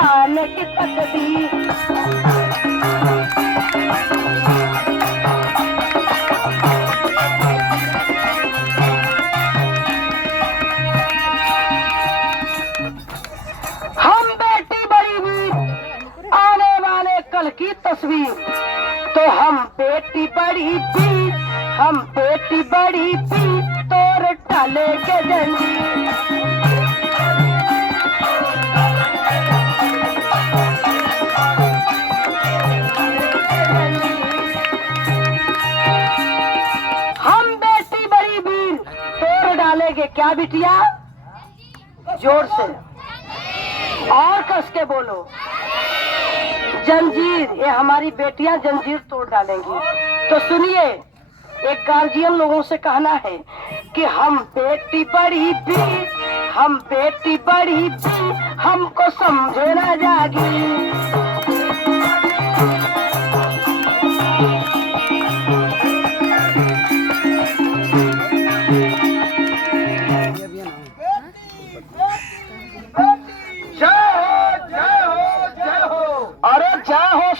शैतान की तकदीर। हम बेटी बड़ी वीर आने वाले कल की तस्वीर, तो हम बेटी बड़ी वीर, हम बेटी बड़ी वीर तोड़ डालेंगे जंजीर। हम बेटी बड़ी वीर तोड़ डालेंगे क्या बिटिया? जोर से और कस के बोलो। जंजीर, ये हमारी बेटियां जंजीर तोड़ डालेंगी। तो सुनिए, एक गार्जियन लोगों से कहना है कि हम बेटी बड़ी वीर, हम बेटी बड़ी वीर, हमको समझे ना जागी।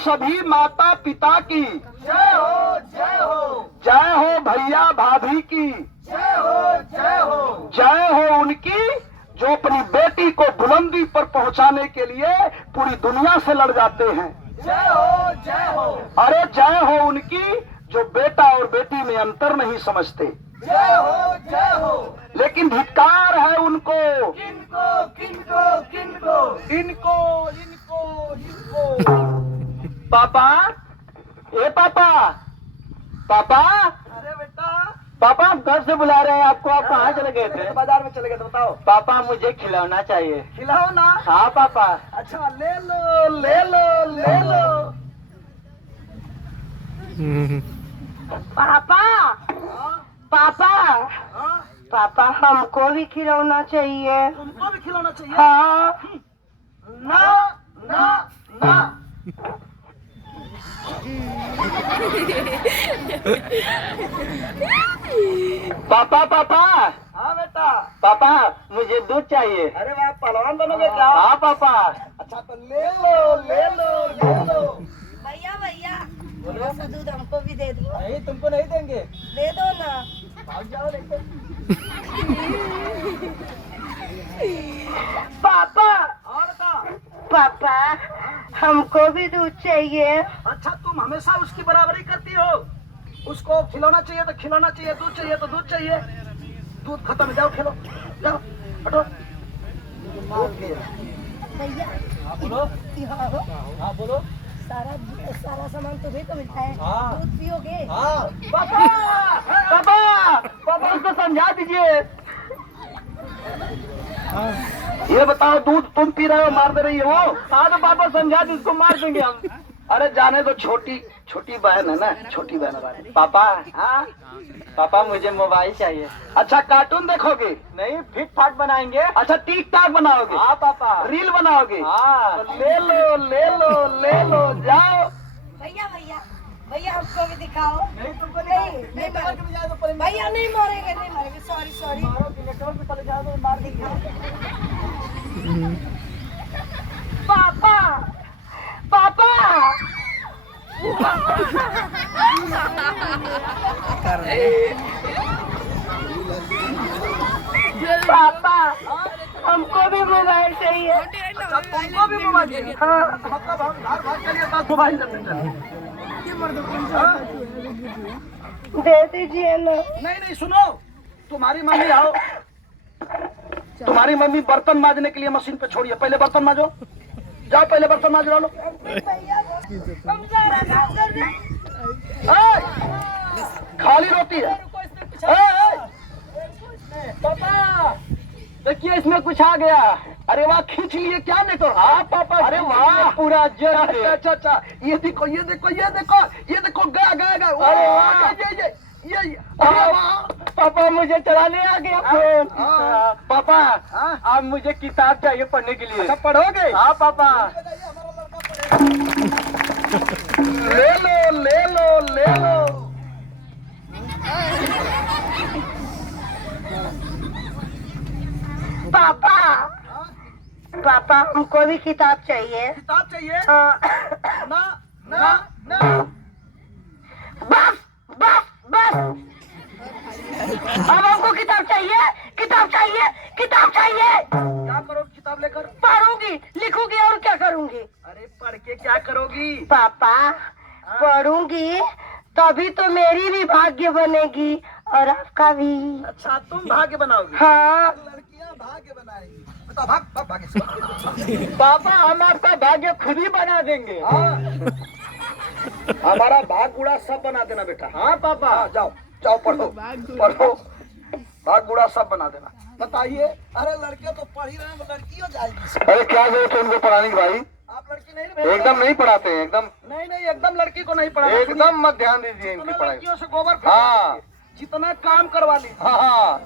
सभी माता पिता की जय हो, जय हो। जय हो भैया भाभी की जय हो, जय हो। जय हो उनकी जो अपनी बेटी को बुलंदी पर पहुंचाने के लिए पूरी दुनिया से लड़ जाते हैं। जय हो, जय हो। अरे जय हो उनकी जो बेटा और बेटी में अंतर नहीं समझते। जय हो, जय हो। लेकिन धिक्कार है उनको, किनको किनको किनको इनको इनको इनको। पापा, ए पापा, पापा, अरे बेटा, पापा आप घर से बुला रहे हैं आपको। आप कहाँ चले गए थे? बाजार में चले गए थे। बताओ पापा मुझे खिलौना चाहिए। खिलाओ ना। हाँ पापा। अच्छा ले लो ले लो ले लो। पापा, पापा, हाँ? पापा हमको भी खिलौना चाहिए। तुमको भी खिलौना चाहिए? हाँ। ना ना ना। पापा पापा। हाँ बेटा। पापा मुझे दूध चाहिए। अरे वाह, पहलवान बनोगे क्या? हाँ पापा। अच्छा तो ले लो ले लो ले लो। भैया भैया, थोड़ा सा दूध हमको भी दे दो। नहीं, तुमको नहीं देंगे। दे दो ना। भाग जाओ लेके। पापा, और बता। पापा हमको भी दूध चाहिए। अच्छा तुम हमेशा उसकी बराबरी करती हो। उसको खिलौना चाहिए तो खिलौना चाहिए, दूध चाहिए तो दूध चाहिए। दूध खत्म है, जाओ खेलो, जाओ हटो। भैया हाँ बोलो। यहाँ हो। हाँ बोलो। सारा सारा सामान तुम्हें तो मिलता है। हाँ। दूध पियोगे? हाँ। पापा पापा पापा उसको समझा दीजिए। ये बताओ दूध तुम पी रहे हो मार दे रही हो? हाँ तो पापा समझा दी, उसको मार देंगे हम। अरे जाने दो, छोटी छोटी बहन है ना, छोटी बहन है। पापा, हाँ पापा मुझे मोबाइल चाहिए। अच्छा कार्टून देखोगे? नहीं, फिट फाट बनाएंगे। अच्छा टिक टाक बनाओगे? हाँ पापा। रील बनाओगे? हाँ। तो ले लो ले लो ले लो, जाओ। भैया भैया भैया हमको भी दिखाओ। नहीं तुमको नहीं, नहीं मार- भी जाए तो पर भैया नहीं मारेंगे, नहीं मारेंगे। Sorry sorry. मारो कि नेटवर्क पे चले जाओ तो मार देंगे। पापा, पापा, पापा हमको भी मोबाइल चाहिए। अच्छा तुमको भी मोबाइल चाहिए? हाँ। मतलब हम घर भाग चलिए तो मोबाइल दे दीजिए ना। नहीं नहीं सुनो, तुम्हारी मम्मी आओ। तुम्हारी मम्मी बर्तन मांजने के लिए मशीन पे छोड़िए, पहले बर्तन मांजो। जाओ पहले बर्तन मांज डालो। हम सारा काम कर रहे हैं। खाली रोटी है। पापा देखिए इसमें कुछ आ गया। अरे वाह, खींच लिए क्या नहीं तो? हाँ पापा। अरे वाह पूरा जर। अच्छा अच्छा, ये देखो ये देखो ये देखो ये देखो, गया गया गया। अरे वाह ये अरे वाह पापा, मुझे चलाने आ गया। पापा अब मुझे किताब चाहिए पढ़ने के लिए। अच्छा पढ़ोगे? हाँ पापा। ले लो ले लो ले लो। पापा, पापा हमको भी किताब चाहिए। किताब चाहिए? हाँ। ना ना ना। बस बस बस, अब हमको किताब चाहिए, किताब चाहिए, किताब चाहिए। क्या करोगी किताब लेकर? पढ़ूंगी, लिखूंगी और क्या करूंगी? अरे पढ़ के क्या करोगी? पापा पढ़ूंगी तभी तो मेरी भी भाग्य बनेगी और आपका भी। अच्छा तुम भाग्य बनाओगी? हाँ। लड़कियां भाग्य बनाएंगी। बता भाग भाग भाग्य से। पापा हम आपका भाग्य खुद ही बना देंगे। हाँ। हमारा भाग गुड़ा सब बना देना बेटा। हाँ पापा। हाँ, जाओ जाओ पढ़ो पढ़ो, भाग गुड़ा सब बना देना। बताइए, अरे लड़के तो पढ़ ही रहे हैं, लड़की हो जाएगी। अरे क्या जरूरत है उनको पढ़ाने की भाई? आप लड़की नहीं भेजते? एकदम नहीं पढ़ाते हैं, एकदम नहीं नहीं, एकदम लड़की को नहीं पढ़ाना। एकदम मत ध्यान दीजिए इनकी पढ़ाई। लड़कियों से गोबर फेंको। हाँ जितना काम करवा लीजिए। हाँ,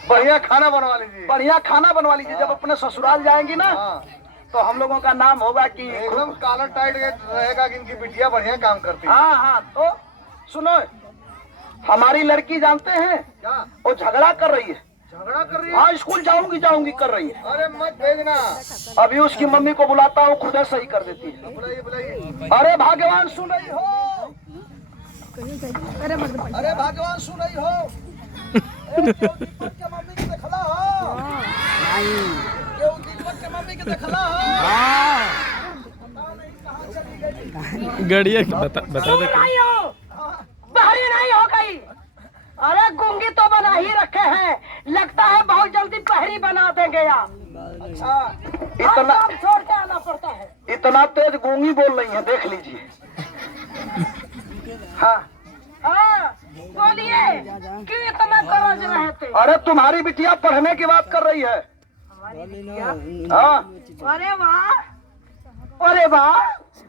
बढ़िया खाना बनवा लीजिए। बढ़िया खाना बनवा लीजिए। जब अपने ससुराल जाएंगी ना तो हम लोगों का नाम होगा कि एकदम कॉलर टाइट रहेगा कि इनकी बिटिया बढ़िया काम करती है। हाँ हाँ। तो सुनो, हमारी लड़की जानते हैं क्या? वो झगड़ा कर रही है। झगड़ा कर रही है? हाँ, स्कूल जाऊंगी जाऊंगी कर रही है। अरे मत भेजना। अभी उसकी मम्मी को बुलाता हूँ, खुद सही कर देती है। बुलाइए बुलाइए। अरे भाग्यवान सुन रही हो? अरे भाग्यवान सुन रही हो? दीपक के मम्मी के देखला हो? दीपक के मम्मी के देखला हो? पता नहीं कहाँ चली गई। गड़िया बता दो। नहीं हो, बाहरी नहीं हो गई। अरे गूंगी तो बना ही रखे हैं, लगता है बहुत जल्दी पहरी बना देंगे यार। अच्छा, इतना छोड़ के आना पड़ता है। इतना तेज गूंगी बोल रही है, देख लीजिए। हाँ हाँ बोलिए, क्यों इतना गरज रहे थे? अरे तुम्हारी बिटिया पढ़ने की बात कर रही है। हमारी बिटिया? हाँ। अरे वाह, अरे वाह,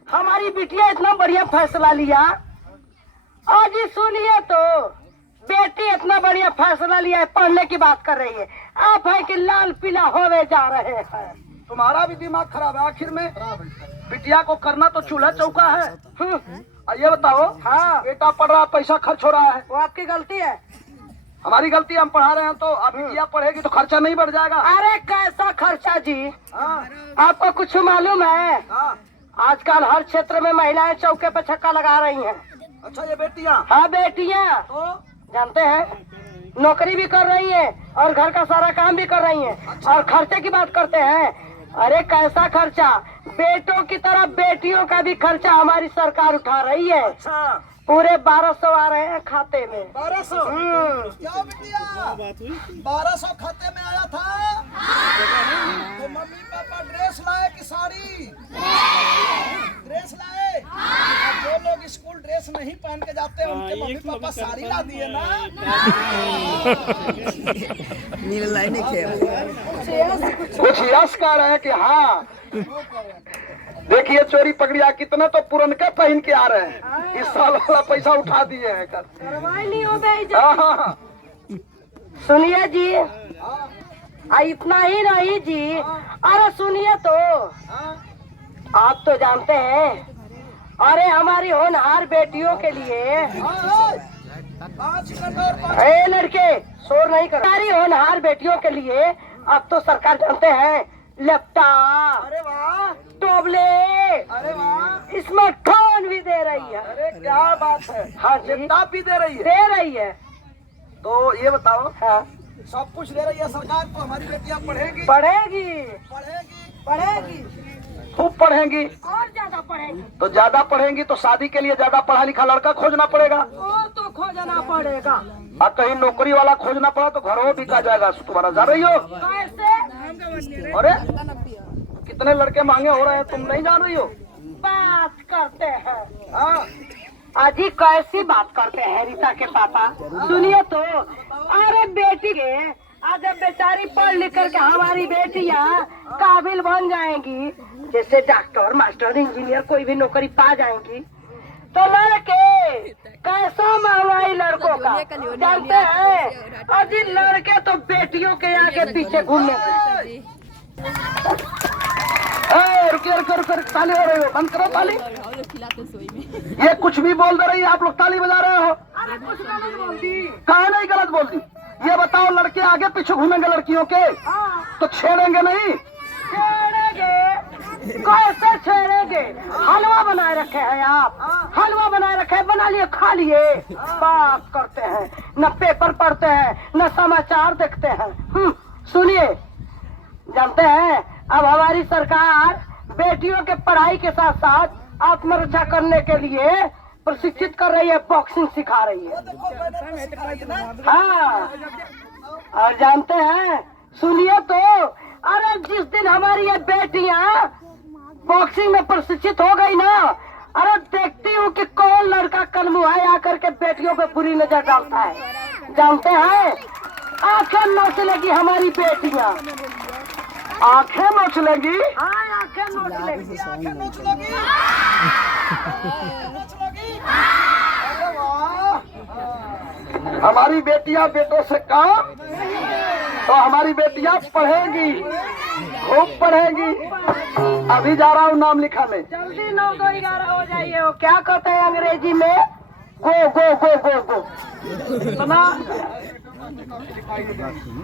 हमारी बिटिया इतना बढ़िया फैसला लिया। आज ही सुनिए तो, बेटी इतना बढ़िया फैसला लिया है, पढ़ने की बात कर रही है। आप है कि लाल पीला होवे जा रहे हैं। तुम्हारा भी दिमाग खराब है। आखिर में बिटिया को करना तो चूल्हा चौका है। ये बताओ। हाँ, बेटा पढ़ रहा, पैसा खर्च हो रहा है, वो आपकी गलती है। हमारी गलती, हम पढ़ा रहे हैं तो अब बिटिया पढ़ेगी तो खर्चा नहीं बढ़ जाएगा। अरे कैसा खर्चा जी? हाँ आपको कुछ मालूम है? हाँ। आजकल हर क्षेत्र में महिलाएं चौके पर छक्का लगा रही हैं। अच्छा, ये बेटियां? हाँ बेटियां, तो जानते हैं, नौकरी भी कर रही हैं और घर का सारा काम भी कर रही हैं। और खर्चे की बात करते हैं, अरे कैसा खर्चा! बेटों की तरह बेटियों का भी खर्चा हमारी सरकार उठा रही है। अच्छा, पूरे 1200 आ रहे हैं खाते में। 1200? क्या बिटिया 1200 खाते में आया था? तो मम्मी पापा ड्रेस लाए कि साड़ी? ड्रेस लाए। जो लोग स्कूल ड्रेस नहीं पहन के जाते हैं उनके मम्मी पापा साड़ी ला दिए ना। कुछ यश कह रहे हैं कि हाँ, देखिए चोरी पकड़िया, कितना तो पुरनका पहन के आ रहे हैं, इस साल वाला पैसा उठा दिए हैं कल। कार्रवाई नहीं होता है। हाँ हाँ। सुनिए जी, इतना ही नहीं जी, अरे सुनिए तो, आप तो जानते हैं, अरे हमारी होनहार बेटियों के लिए, ए लड़के शोर नहीं कर, हमारी होनहार बेटियों के लिए अब तो सरकार जानते हैं लैपटॉप, अरे वाह, टोबले, अरे वाह, स्मार्टफोन भी दे रही है। अरे क्या बात है। हाँ जी, लैपटॉप भी दे रही है। दे रही है। तो ये बताओ, हाँ, सब कुछ दे रही है सरकार, तो हमारी बेटियां पढ़ेगी? पढ़ेगी, पढ़ेगी, पढ़ेगी, खूब पढ़ेंगी। और ज्यादा पढ़ेगी। तो ज्यादा पढ़ेंगे तो शादी के लिए ज्यादा पढ़ा लिखा लड़का खोजना पड़ेगा। और तो खोजना पड़ेगा। और कहीं नौकरी वाला खोजना पड़ा तो घरों बिका जाएगा। तुम्हारा जा रही हो? कैसे? अरे कितने लड़के महंगे हो रहे हैं, तुम नहीं जान रही हो? बात करते हैं। हाँ, अजी कैसी बात करते हैं रीता के पापा? सुनिए तो, अरे बेटी के आज जब बेचारी पढ़ लिख करके हमारी बेटियां काबिल बन जाएंगी, जैसे डॉक्टर, मास्टर, इंजीनियर, कोई भी नौकरी पा जाएंगी, तो लड़के कैसा महंगाई लड़कों का जानते हैं? अजी लड़के तो बेटियों के आगे पीछे घूमने। रुकिए रुकिए रुकिए, ताली हो रही हो, बंद करो ताली। ये कुछ भी बोल दे रही है, आप लोग ताली बजा रहे हो। कहाँ नहीं गलत बोल दी? ये बताओ, लड़के आगे पीछे घूमेंगे लड़कियों के तो छेड़ेंगे नहीं? छेड़ेंगे, कैसे छेड़ेंगे? हलवा बनाए रखे हैं आप, हलवा बनाए रखे हैं, बना लिए खा लिए, बात करते हैं, न पेपर पढ़ते हैं न समाचार देखते हैं। सुनिए, जानते हैं अब हमारी सरकार बेटियों के पढ़ाई के साथ साथ आत्मरक्षा करने के लिए प्रशिक्षित कर रही है, बॉक्सिंग सिखा रही है। देखो बैनर पे सिखाई है ना। हाँ, और जानते हैं, सुनिए तो, अरे जिस दिन हमारी ये बेटियां बॉक्सिंग में प्रशिक्षित हो गई ना, अरे देखती हूँ कि कौन लड़का कलमुहाए आकर के बेटियों पे बुरी नजर डालता है। जानते हैं, आंखें नोच लेगी हमारी बेटियां, आंखें नोच लेंगी। हाँ आंखें नोच लेगी। आंखें नोच लोगी, नोच लोगी। अरे वाह, हमारी बेटियां बेटों से काम, तो हमारी बेटियां पढ़ेंगी, खूब पढ़ेंगी। अभी जा रहा हूँ नाम लिखाने। जल्दी 9 2 11 हो जाइए। वो क्या कहते हैं अंग्रेजी में? गो गो गो गो गो। सुना?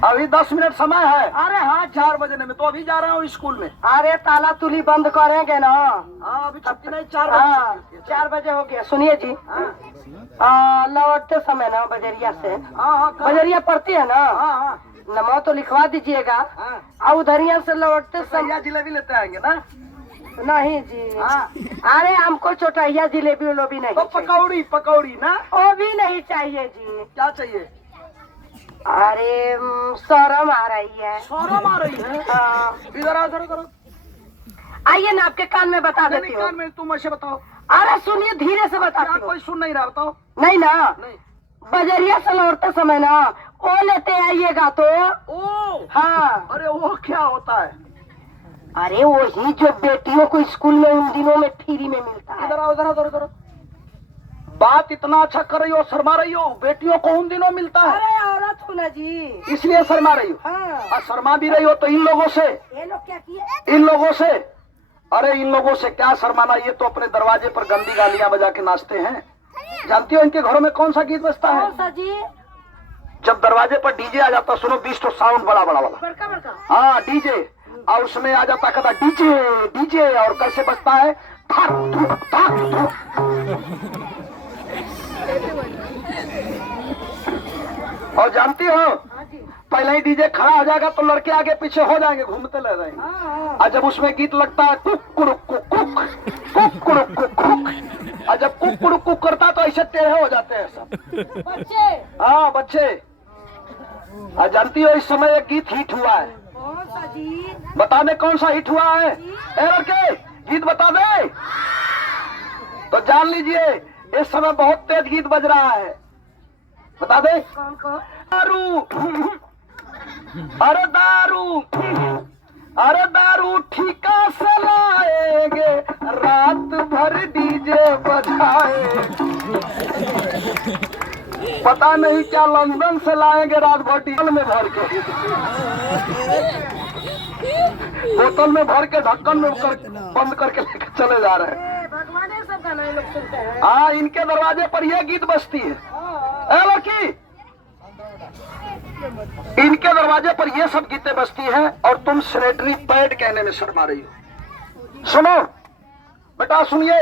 अभी 10 मिनट समय है। अरे हाँ, 4 बजने में, तो अभी जा रहा हूँ स्कूल में। अरे ताला तुली बंद करेंगे ना। हाँ, अभी छुट्टी नहीं, 4 बजे। हाँ 4 बजे हो गया। सुनिए जी, लौटते समय ना बजरिया से, हाँ, बजरिया पड़ती है ना, हाँ, नमो तो लिखवा दीजिएगा। हाँ। और उधरिया से लौटते समय, सैया जिलेबी लेते आएंगे ना। नहीं जी, हाँ। अरे हमको चौटाइया जिलेबी उलोबी नहीं तो चाहिए। पकौड़ी ना। वो भी नहीं चाहिए जी। क्या चाहिए? अरे शर्म आ रही है। शर्म आ रही है? हाँ। इधर आओ, इधर करो। आइए ना, आपके कान में बता देती हूँ। में तुम ऐसे बताओ। अरे सुनिए, धीरे से बताती हूँ। कोई सुन नहीं रहा, बताओ। नहीं ना, नहीं। बजरिया से लौटते समय ना वो लेते आइएगा तो। ओ, हाँ। अरे वो क्या होता है? अरे वही जो बेटियों को स्कूल में उन दिनों में फ्री में मिलता है। इधर आओ, इधर इधर इधर। बात इतना अच्छा कर रही हो, शर्मा रही हो। बेटियों को उन दिनों मिलता है, अरे औरत हूँ ना जी, इसलिए शर्मा रही हो। हाँ। और शर्मा भी रही हो तो इन लोगों से, ये लोग क्या किए? इन लोगों से। अरे इन लोगों से क्या शर्माना, ये तो अपने दरवाजे पर गंदी गालियां बजा के नाचते हैं। जानती हो इनके घरों में कौन सा गीत बजता है? कौन सा जी? जब दरवाजे पर डीजे आ जाता, सुनो 20 तो साउंड बड़ा बड़ा वाला। बड़का बड़का। हाँ डीजे, और उसमें आ जाता कहता डीजे डीजे, और कैसे बजता है? ठक ठुक ठक ठुक। और जानती हो, हाँ जी। पहले ही डीजे खड़ा हो जाएगा तो लड़के आगे पीछे हो जाएंगे, घूमते रह रहेंगे। हाँ। और जब उसमें गीत लगता है cook Kurukh cook cook cook Kurukh cook cook, और जब कुक कुरुक कुक करता तो ऐसे टेढ़े हो जाते हैं सब बच्चे। हाँ बच्चे। और जानती हो इस समय एक गीत हिट हुआ है। कौन सा जी? बता दे कौन सा हिट हुआ है? ए लड़के, गीत बता दे। तो जान लीजिए इस समय बहुत तेज गीत बज रहा है। बता दे। कौन कौन? दारू, अरे दारू, अरे दारू ठीका से लाएंगे, रात भर डीजे बजाए। पता नहीं क्या लंदन से लाएंगे, रात भर डीजल में भर के, बोतल में भर के, ढक्कन में बंद करके लेकर चले जा रहे हैं। भगवान सब गाना लोग सुनते हैं। हाँ, इनके दरवाजे पर यह गीत बजती है। ए लड़की, इनके दरवाजे पर ये सब गीतें बजती हैं और तुम सैनिटरी पैड कहने में शर्मा रही हो। सुनो बेटा, सुनिए,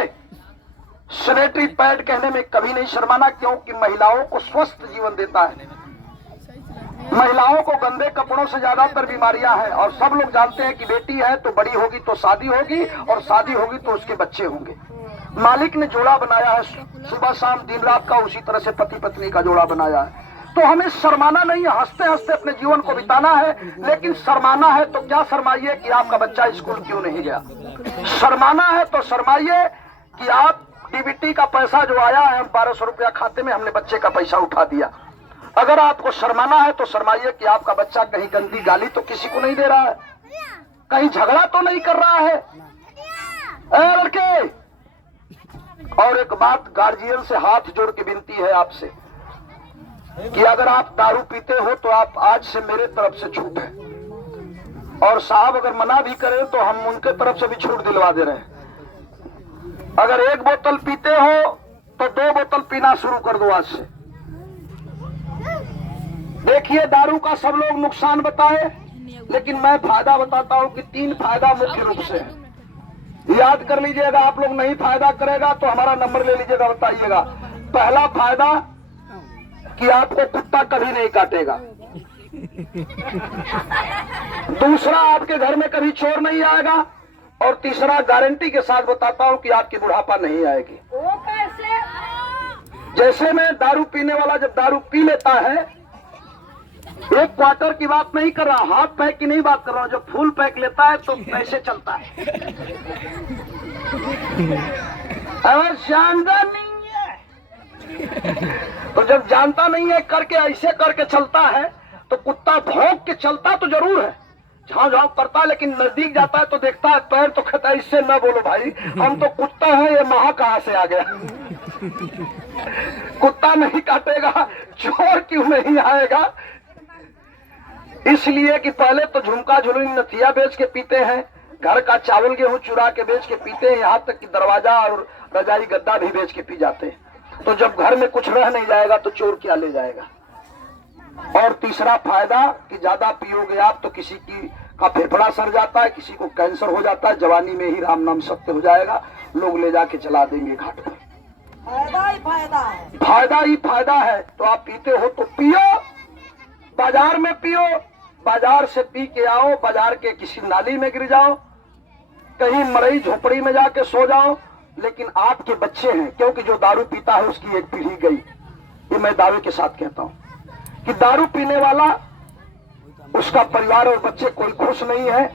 सैनिटरी पैड कहने में कभी नहीं शर्माना, क्योंकि महिलाओं को स्वस्थ जीवन देता है। महिलाओं को गंदे कपड़ों से ज्यादातर बीमारियां हैं, और सब लोग जानते हैं कि बेटी है तो बड़ी होगी तो शादी होगी, और शादी होगी तो उसके बच्चे होंगे। मालिक ने जोड़ा बनाया है, सुबह शाम दिन रात का, उसी तरह से पति पत्नी का जोड़ा बनाया है। तो हमें शर्माना नहीं है, हंसते हंसते अपने जीवन को बिताना है। लेकिन शर्माना है तो क्या शर्माइए कि आपका बच्चा स्कूल क्यों नहीं गया। शर्माना है तो शर्माइए कि आप डीबीटी का पैसा जो आया है, हम 1200 रुपया खाते में, हमने बच्चे का पैसा उठा दिया। अगर आपको शर्माना है तो शर्माइए कि आपका बच्चा कहीं गंदी गाली तो किसी को नहीं दे रहा है, कहीं झगड़ा तो नहीं कर रहा है। ए लड़के, और एक बात गार्जियन से हाथ जोड़ के विनती है आपसे कि अगर आप दारू पीते हो तो आप आज से मेरे तरफ से छूट है, और साहब अगर मना भी करें तो हम उनके तरफ से भी छूट दिलवा दे रहे हैं। अगर 1 बोतल पीते हो तो 2 बोतल पीना शुरू कर दो आज से। देखिए दारू का सब लोग नुकसान बताए, लेकिन मैं फायदा बताता हूँ कि 3 फायदा मुख्य रूप से है। याद कर लीजिएगा, आप लोग नहीं फायदा करेगा तो हमारा नंबर ले लीजिएगा, बताइएगा। पहला फायदा कि आपको कुत्ता कभी नहीं काटेगा। दूसरा, आपके घर में कभी चोर नहीं आएगा। और तीसरा, गारंटी के साथ बताता हूं कि आपकी बुढ़ापा नहीं आएगी। वो कैसे? जैसे में दारू पीने वाला जब दारू पी लेता है, एक क्वार्टर की बात नहीं कर रहा, हाफ पैक की नहीं बात कर रहा हूं, जब फुल पैक लेता है तो पैसे चलता है। अगर शानदार नहीं है तो जब जानता नहीं है करके ऐसे करके चलता है, तो कुत्ता भौंक के चलता तो जरूर है, झाँव झाँव करता है, लेकिन नजदीक जाता है तो देखता है पैर, तो कहता है इससे न बोलो भाई, हम तो कुत्ता है, ये महा कहाँ से आ गया। कुत्ता नहीं काटेगा, चोर क्यों नहीं आएगा? इसलिए कि पहले तो झुमका झुलनी नथिया बेच के पीते हैं, घर का चावल गेहूं चुरा के बेच के पीते हैं, यहाँ तक कि दरवाजा और रजाई गद्दा भी बेच के पी जाते हैं। तो जब घर में कुछ रह नहीं जाएगा तो चोर क्या ले जाएगा? और तीसरा फायदा कि ज्यादा पियोगे आप तो किसी का फेफड़ा सड़ जाता है, किसी को कैंसर हो जाता है, जवानी में ही राम नाम सत्य हो जाएगा, लोग ले जाके चला देंगे घाट पर। फायदा ही फायदा है, फायदा ही फायदा है। तो आप पीते हो तो पियो, बाजार में पियो, बाजार से पी के आओ, बाजार के किसी नाली में गिर जाओ, कहीं मरई झोपड़ी में जाके सो जाओ, लेकिन आपके बच्चे हैं, क्योंकि जो दारू पीता है उसकी एक पीढ़ी गई। ये मैं दावे के साथ कहता हूं कि दारू पीने वाला, उसका परिवार और बच्चे कोई खुश नहीं है,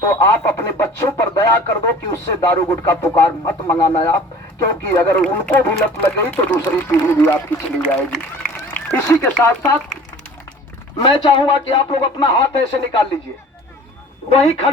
तो आप अपने बच्चों पर दया कर दो कि उससे दारू गुटखा पुकार मत मंगाना आप, क्योंकि अगर उनको भी लत लग गई तो दूसरी पीढ़ी भी आपकी चली जाएगी। इसी के साथ साथ मैं चाहूंगा कि आप लोग अपना हाथ ऐसे निकाल लीजिए, वहीं खड़े